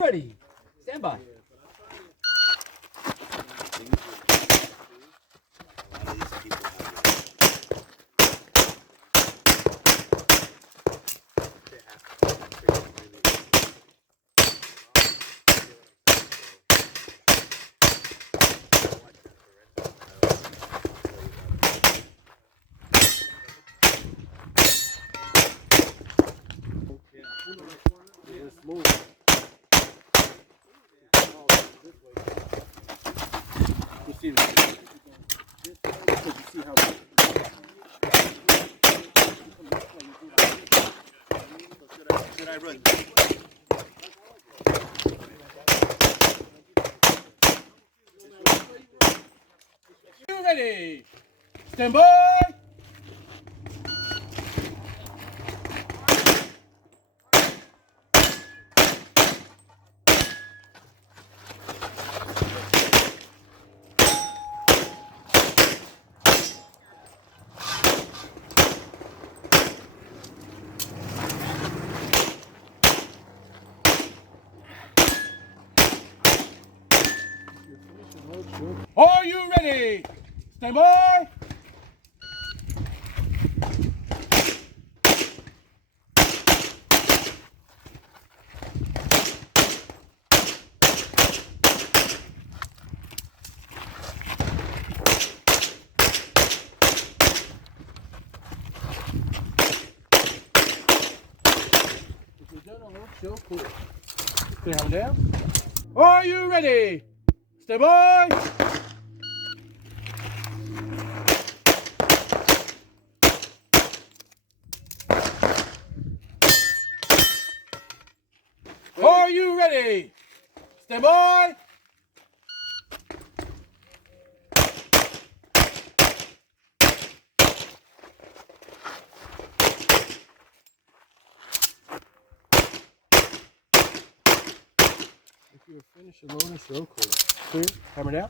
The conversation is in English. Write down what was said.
Ready. Stand by. Should I run? You ready? Stand by. Are you ready? Stand by. If you're done, I'll show cool. Clear them down. Are you ready? Stand by. Are you ready? Stand by. If you're finished, load and show clear. Clear. Hammer down.